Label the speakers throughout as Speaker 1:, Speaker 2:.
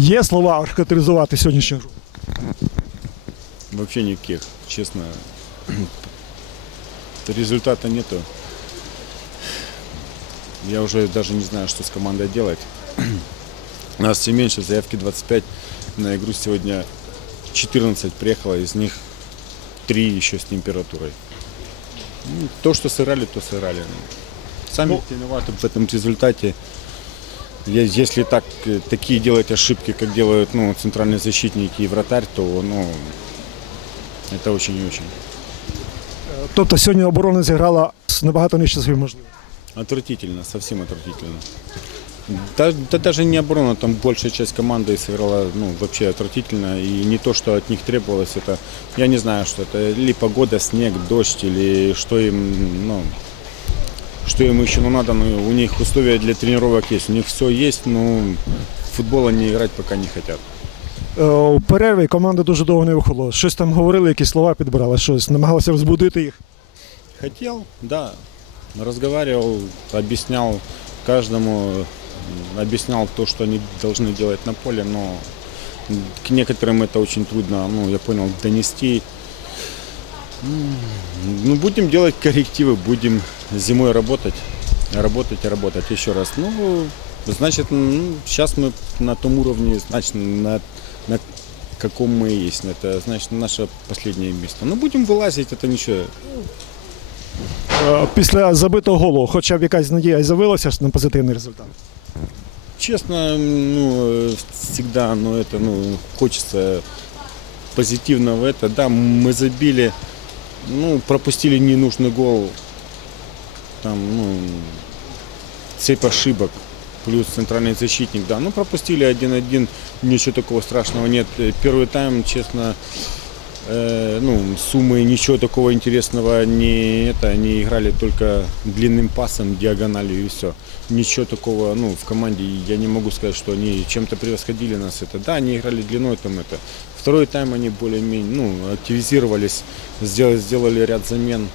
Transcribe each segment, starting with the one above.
Speaker 1: Є слова характеризувати сьогоднішню гру?
Speaker 2: Вообще никаких, честно. Результата нету. Я уже даже не знаю, что с командой делать. У нас все меньше, заявки 25. На игру сегодня 14 приехало, из них 3 еще с температурой. Ну, То, что сыграли, то сыграли. Сами
Speaker 1: Ну-
Speaker 2: виноваты в этом результате. Я- Если так, э, такие делать ошибки, как делают ну, центральные защитники и вратарь, то ну, это очень и очень.
Speaker 1: Тобто сьогодні оборона зіграла з набагато нижче своїх можливостей.
Speaker 2: Отвратительно, совсем отвратительно. Да, да даже не оборона, там большая часть команды сыграла ну, вообще отвратительно. И не то, что от них требовалось, это, я не знаю, что это, или погода, снег, дождь, или что им, ну, что им еще ну, надо, ну, у них условия для тренировок есть, у них все есть, но в футбол они играть пока не хотят.
Speaker 1: Е, У перерві команда дуже довго не виходила. Щось там говорили, якісь слова підбирали, щось намагалися розбудити їх.
Speaker 2: Хотел, да. Разговаривал, объяснял каждому, м, объяснял то, что они должны делать на поле, но к некоторым это очень трудно, ну, я понял, донести. М, Ну, будем делать коррективы, будем зимой работать, работать и работать еще раз. Ну, значит, ну, сейчас мы на том уровне, значит, на, на каком мы и есть. Это, значит, наше последнее место. Ну, будем вылазить, это ничего.
Speaker 1: Е, Після забитого голу, хоча б якась надія з'явилася ж на позитивний результат.
Speaker 2: Честно, ну, э, всегда, ну, это, ну, хочется позитивного это. Да, мы забили, ну, пропустили ненужный гол. Там, ну, цепь ошибок. Плюс центральный защитник, да. Ну, пропустили 1-1, ничего такого страшного нет. Э, Первый тайм, честно, э, ну, суммы ничего такого интересного не это, они играли только длинным пасом, диагональю и все. Ничего такого, ну, в команде я не могу сказать, что они чем-то превосходили нас. Это да, они играли длиной там это. Второй тайм они более-менее, ну, активизировались, сделали, сделали ряд замен,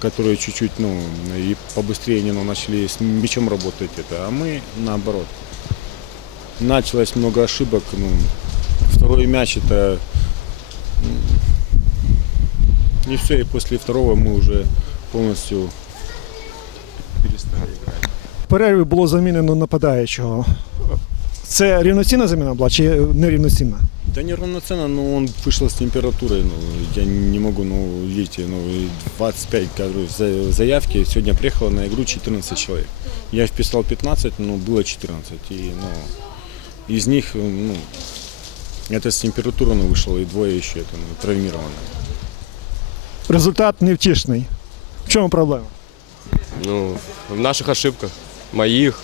Speaker 2: которые чуть-чуть, ну, и побыстрее они ну, начали с мячом работать это, а мы наоборот. Началось много ошибок, ну, второй мяч это не все, и после второго мы уже полностью перестали играть.
Speaker 1: В перерві було замінено нападаючого. Це рівноцінна заміна була чи нерівноцінна?
Speaker 2: Да неравноценно, но он вышел с температурой, ну, я не могу, ну, видите, ну, и 25, говорю, за- заявки, сегодня приехало на игру 14 человек. Я вписал 15, но было 14, и, ну, из них, ну, это с температурой ну, вышло, и двое еще это, ну, травмированные.
Speaker 1: Результат невтішний. В чому проблема?
Speaker 3: Ну, в наших ошибках, моих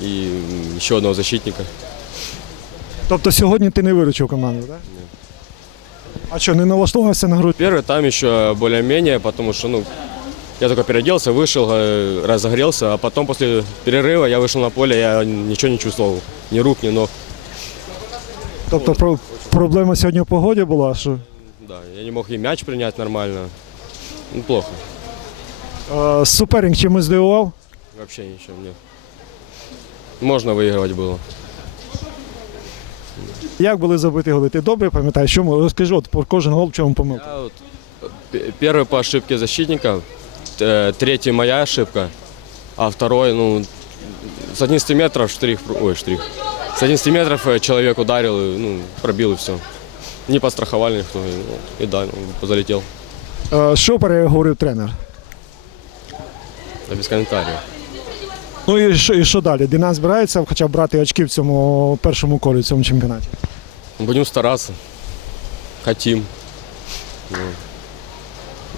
Speaker 3: и м, еще одного защитника.
Speaker 1: Тобто сьогодні ти не виручив команду, так? А що, не налаштовувався на гру?
Speaker 3: Первый там еще более-менее, потому что, ну, я только переоделся, вышел, э, разогрелся, а потом после перерыва я вышел на поле, я ничего не чувствовал, ни рук, ни ног.
Speaker 1: Тобто про- проблема сьогодні в погоді була, що
Speaker 3: Да, я не мог и мяч принять нормально. Ну, плохо,
Speaker 1: е, суперник чимось здивував.
Speaker 3: вообще ничего нет. Можно выигрывать было.
Speaker 1: Як були забиті голи? Ти добре пам'ятаєш? Чому? Розкажи, от про кожен гол в чому помилка.
Speaker 3: Я вот, э, п- первый по ошибке защитника, э, третий моя ошибка, а второй, ну, с 11 метров штрих, пр- ой, штрих, с 11 метров э, человек ударил, ну, пробил и все. Не постраховали никто, и, ну, да, ну, залетел.
Speaker 1: Е, Що переговорив тренер?
Speaker 3: Да без комментариев.
Speaker 1: Ну і що, і що далі? Динам збирається хоча б брати очки в цьому першому колі, в цьому чемпіонаті.
Speaker 3: Будем стараться. Хотим.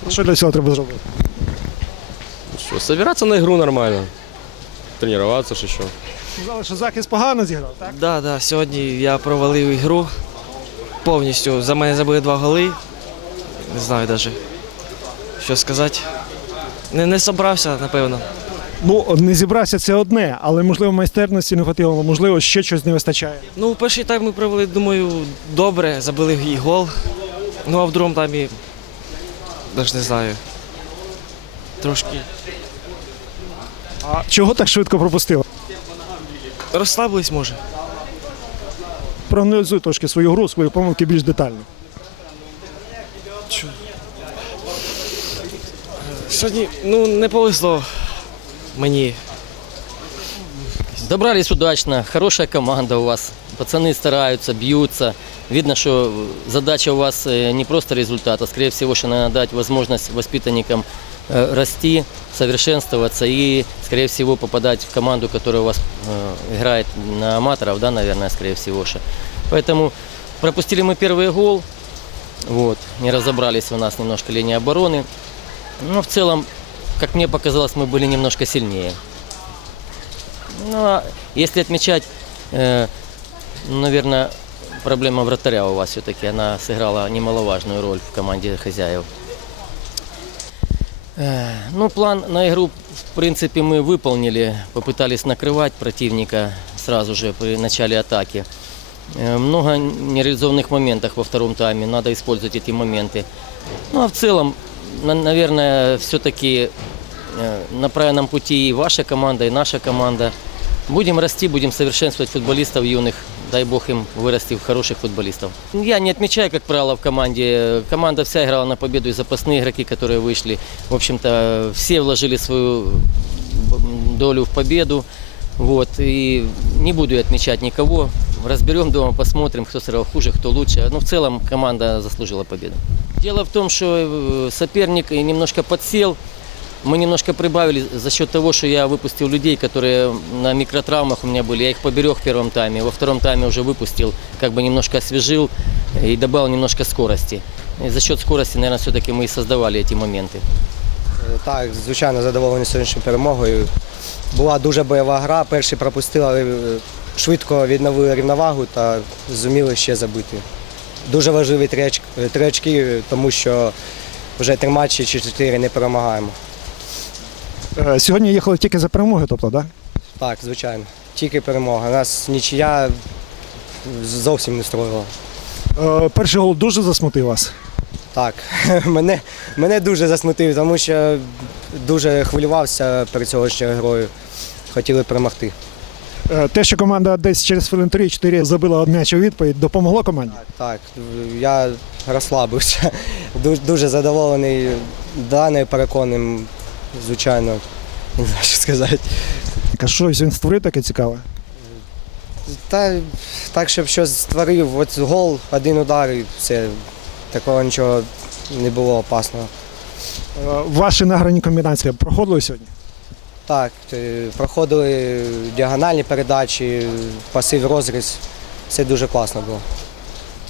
Speaker 1: Що для цього треба зробити?
Speaker 3: Ну что, собираться на игру нормально. Тренироваться ж еще.
Speaker 1: Сказали, що захист погано зіграв, так?
Speaker 4: Да, да, сьогодні я провалив ігру повністю. За мене забили два голи. Не знаю навіть, що сказати. Не, не собрався, напевно.
Speaker 1: Ну, не зібрався це одне, але можливо майстерності не хватило, можливо, ще щось не вистачає.
Speaker 4: Ну, перший тайм ми провели, думаю, добре, забили і гол. Ну а в другому таймі, навіть не знаю. Трошки
Speaker 1: А чого так швидко пропустили?
Speaker 4: розслабились, може.
Speaker 1: проаналізуй трошки свою гру, свої помилки більш детально.
Speaker 4: Сьогодні ну, не повезло мені.
Speaker 5: Добрались удачно, хорошая команда у вас. Пацаны стараются, бьются. Видно, что задача у вас э, не просто результат, а скорее всего, что надо дать возможность воспитанникам э, расти, совершенствоваться и, скорее всего, попадать в команду, которая у вас э, играет на аматоров, да, наверное, скорее всего. Что. Поэтому пропустили мы первый гол, вот, не разобрались у нас немножко линия обороны. Но в целом, как мне показалось, мы были немножко сильнее. Ну, а если отмечать, э, наверное, проблема вратаря у вас все-таки, она сыграла немаловажную роль в команде хозяев. Э, ну, план на игру, в принципе, мы выполнили. Попытались накрывать противника сразу же при начале атаки. Э, много нереализованных моментов во втором тайме, надо использовать эти моменты. Ну, а в целом, на- наверное, все-таки Э, на правильном пути и ваша команда, и наша команда. Будем расти, будем совершенствовать футболистов юных. Дай бог им вырасти в хороших футболистов. Я не отмечаю, как правило, в команде. Команда вся играла на победу, и запасные игроки, которые вышли. В общем-то, все вложили свою м, долю в победу. Вот. И не буду я отмечать никого. Разберем дома, посмотрим, кто сыграл хуже, кто лучше. Но в целом команда заслужила победу. Дело в том, что э, соперник немножко подсел. Мы немножко прибавили за счет того, что я выпустил людей, которые на микротравмах у меня были. Я их поберег в первом тайме. Во втором тайме уже выпустил, как бы немножко освежил и добавил немножко скорости. И за счет скорости, наверное, все-таки мы и создавали эти моменты.
Speaker 6: Е, Так, звичайно, задоволений сьогоднішньою перемогою. Була дуже бойова гра, перші пропустили, але е, швидко відновили рівновагу та зуміли ще забити. Дуже важливі три оч- е, три очки, тому що вже три матчі чи чотири не перемагаємо.
Speaker 1: Е, Сьогодні їхали тільки за перемоги, тобто, так?
Speaker 6: Так, звичайно. Тільки перемога. Нас нічия зовсім не строїла.
Speaker 1: Е, Перший гол дуже засмутив вас.
Speaker 6: Так, мене, мене дуже засмутив, тому що дуже хвилювався перед сьогоднішньою грою. Хотіли перемогти.
Speaker 1: Е, Те, що команда десь через хвилин 3-4 забила м'яч у відповідь, допомогло команді?
Speaker 6: Так, я розслабився. Дуже, дуже задоволений даною переконаним, звичайно, не знаю, що сказати.
Speaker 1: А щось він створив таке цікаве.
Speaker 6: Та так, щоб щось створив, от гол, один удар і все. Такого нічого не було опасного.
Speaker 1: Е, Ваші награні комбінації проходили сьогодні?
Speaker 6: Так, е, проходили діагональні передачі, паси в розріз. Все дуже класно було.